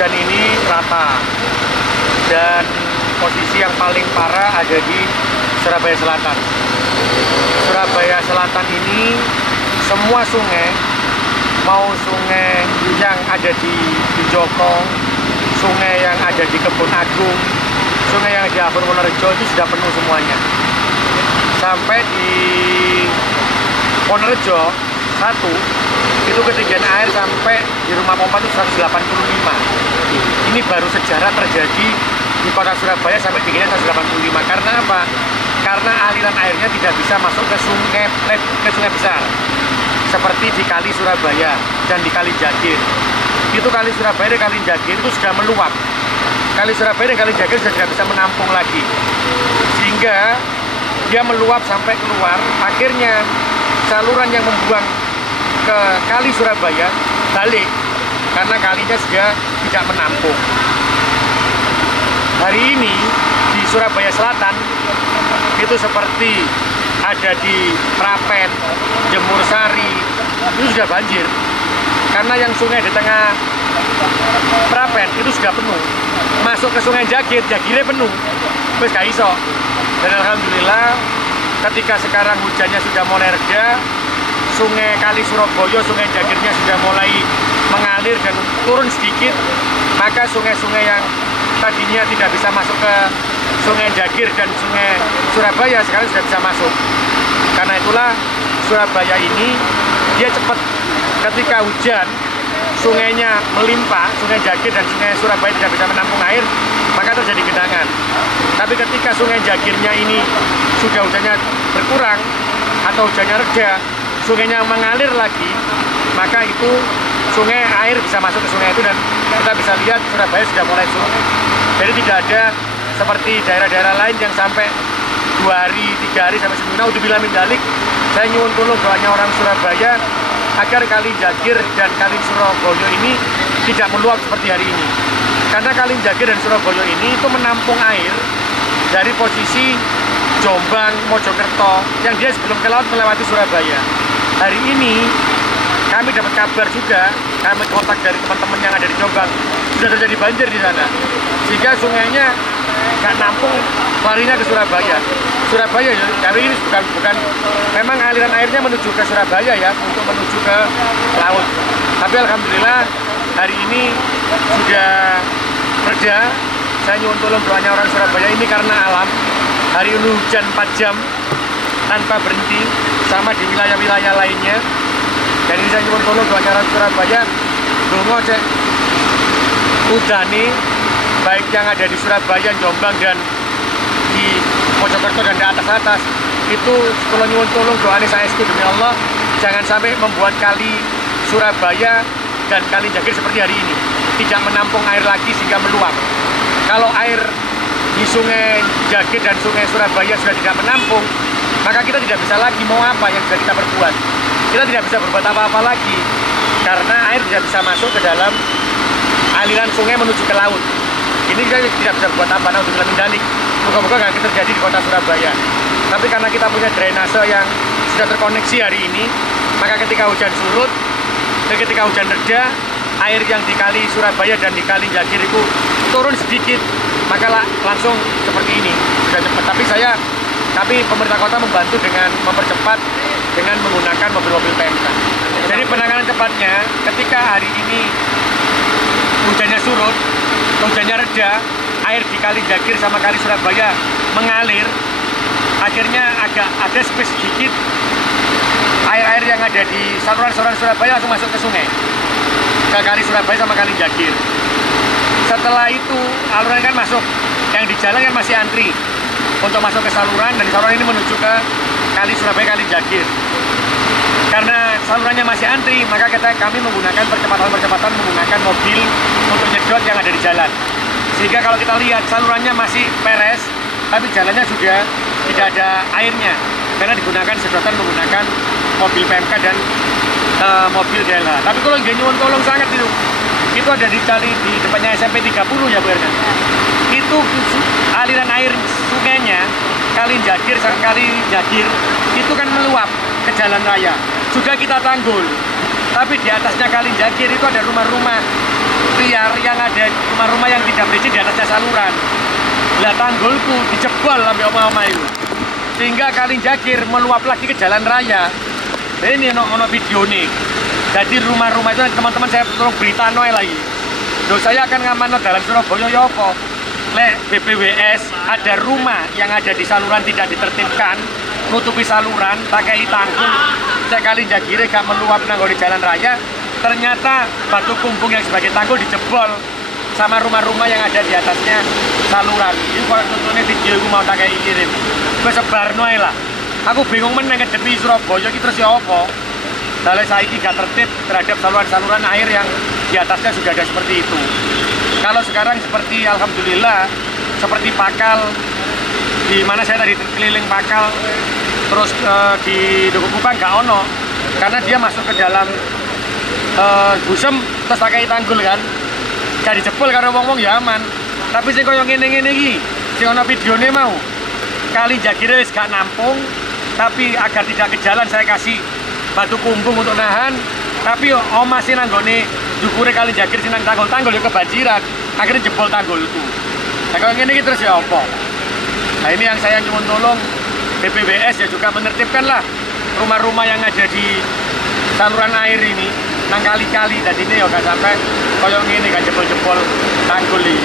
hujan ini rata, dan posisi yang paling parah ada di Surabaya Selatan. Surabaya Selatan ini semua sungai, mau sungai yang ada di Jokong, sungai yang ada di Kebun Agung, sungai yang di Afur Wonorejo itu sudah penuh semuanya. Sampai di Wonorejo 1 itu ketinggian air sampai di rumah pompa itu 185. Ini baru sejarah terjadi di kota Surabaya sampai tingginya 185. Karena apa? Karena aliran airnya tidak bisa masuk ke sungai besar seperti di Kali Surabaya dan di Kali Jagir. Itu Kali Surabaya dan Kali Jagir itu sudah meluap. Kali Surabaya dan Kali Jagir sudah tidak bisa menampung lagi, sehingga dia meluap sampai keluar. Akhirnya saluran yang membuang ke Kali Surabaya balik karena kalinya sudah tidak menampung. Hari ini di Surabaya Selatan itu seperti ada di Prapen, Jemur Sari, itu sudah banjir. Karena yang sungai di tengah Prapen itu sudah penuh. Masuk ke sungai Jagir, Jagirnya penuh. Terus gak iso. Dan alhamdulillah ketika sekarang hujannya sudah mulai reda, sungai Kali Surabaya, sungai Jagirnya sudah mulai mengalir dan turun sedikit, maka sungai-sungai yang tadinya tidak bisa masuk ke sungai Jagir dan sungai Surabaya sekarang sudah bisa masuk. Karena itulah Surabaya ini dia cepat, ketika hujan sungainya melimpah, sungai Jagir dan sungai Surabaya tidak bisa menampung air, maka terjadi genangan. Tapi ketika sungai Jagirnya ini sudah hujannya berkurang atau hujannya reda, sungainya mengalir lagi, maka itu sungai air bisa masuk ke sungai itu dan kita bisa lihat Surabaya sudah mulai surut. Jadi tidak ada seperti daerah-daerah lain yang sampai 2 hari, 3 hari sampai seminggu. Naudzubillah min dzalik. Saya nyuwun tulung doanya orang Surabaya agar Kali Jagir dan Kali Surabaya ini tidak meluap seperti hari ini. Karena Kali Jagir dan Surabaya ini itu menampung air dari posisi Jombang, Mojokerto yang dia sebelum ke laut melewati Surabaya. Hari ini kami dapat kabar juga, kami kontak dari teman-teman yang ada di Jombang, sudah terjadi banjir di sana, sehingga sungainya nggak nampung larinya ke Surabaya. Surabaya ya, kami ini bukan memang aliran airnya menuju ke Surabaya ya, untuk menuju ke laut. Tapi alhamdulillah hari ini sudah reda. Saya nyuwun tolong doanya orang Surabaya ini karena alam. Hari ini hujan 4 jam tanpa berhenti, sama di wilayah-wilayah lainnya. Dan ini saya nyuwun tolong doanya orang Surabaya, dongo cek udah nih, baik yang ada di Surabaya, Jombang, dan di Mojokerto dan di atas-atas, itu kalau nyuwun tolong doanya saya demi Allah, jangan sampai membuat Kali Surabaya dan Kali Jagir seperti hari ini, tidak menampung air lagi sehingga meluap. Kalau air di sungai Jagir dan sungai Surabaya sudah tidak menampung, maka kita tidak bisa lagi mau apa yang sudah kita perbuat. Kita tidak bisa berbuat apa-apa lagi, karena air tidak bisa masuk ke dalam aliran sungai menuju ke laut. Ini kita tidak bisa berbuat apa, naudzubillah min dzalik. Moga-moga nggak terjadi di kota Surabaya. Tapi karena kita punya drainase yang sudah terkoneksi hari ini, maka ketika hujan surut dan ketika hujan reda, air yang di Kali Surabaya dan di Kali Jagir itu turun sedikit, maka langsung seperti ini, sudah cepat. Tapi kami pemerintah kota membantu dengan mempercepat dengan menggunakan mobil-mobil PMK. Jadi penanganan cepatnya, ketika hari ini hujannya surut, hujannya reda, air di Kali Jagir sama Kali Surabaya mengalir, akhirnya agak ada space sedikit, air-air yang ada di saluran-saluran Surabaya langsung masuk ke sungai, ke Kali Surabaya sama Kali Jagir. Setelah itu aluran kan masuk, yang di jalan kan masih antri untuk masuk ke saluran, dan saluran ini menuju ke Kali Surabaya, Kali Jagir. Karena salurannya masih antri, maka kami menggunakan percepatan menggunakan mobil untuk nyedot yang ada di jalan. Sehingga kalau kita lihat salurannya masih peres, tapi jalannya sudah tidak ada airnya, karena digunakan sedotan menggunakan mobil PMK dan mobil DLH. Tapi kalau nggak nyuwun tolong sangat itu ada di kali di depannya SMP 30 ya Bu Erna. Itu aliran air sungainya Kali Jagir sama Kali Jagir itu kan meluap ke jalan raya. Sudah kita tanggul, tapi di atasnya Kali Jagir itu ada rumah-rumah liar yang ada rumah-rumah yang tidak berizin di atasnya saluran. Lah tanggulku dijebol sampai oma-oma itu. Sehingga Kali Jagir meluap lagi ke jalan raya. Ini ono video nih. Jadi rumah-rumah itu teman-teman saya tolong berita noe lagi. Loh saya akan ngaman dalam Surabaya ya apa? Lek BPWS ada rumah yang ada di saluran tidak ditertibkan, nutupi saluran, pakai tanggul, saya Kali Jagir gak meluap nang di jalan raya, ternyata batu kumpung yang sebagai tanggul dijebol sama rumah-rumah yang ada di atasnya saluran. Ini kalau contohnya video aku mau tak kayak kirim, gue sebar noe lah. Aku bingung meneng ngedepi Surabaya ini terus ya apa? Dalai saiki gak tertib terhadap saluran-saluran air yang di atasnya sudah ada seperti itu. Kalau sekarang seperti alhamdulillah seperti Pakal, di mana saya tadi keliling Pakal, terus di Dukuh Kupang gak ono, karena dia masuk ke dalam Busem terus pakai tanggul kan, gak dijebol karena wong-wong ya aman. Tapi sing koyo ngene-ngene iki, sing ono videone mau, Kali Jagir wis gak nampung, tapi agar tidak ke jalan saya kasih batu kumbung untuk nahan, tapi oma sih nanggone dukure Kali Jagir sinang tanggul ya kebanjiran, akhirnya jebol tanggulku. Nah kalau gini terus ya apa? Nah ini yang saya cuma tolong BPWS ya juga menertibkan lah rumah-rumah yang ada di saluran air ini, nang kali-kali, dan ini ya gak sampai koyong ini gak jebol-jebol tanggul ini.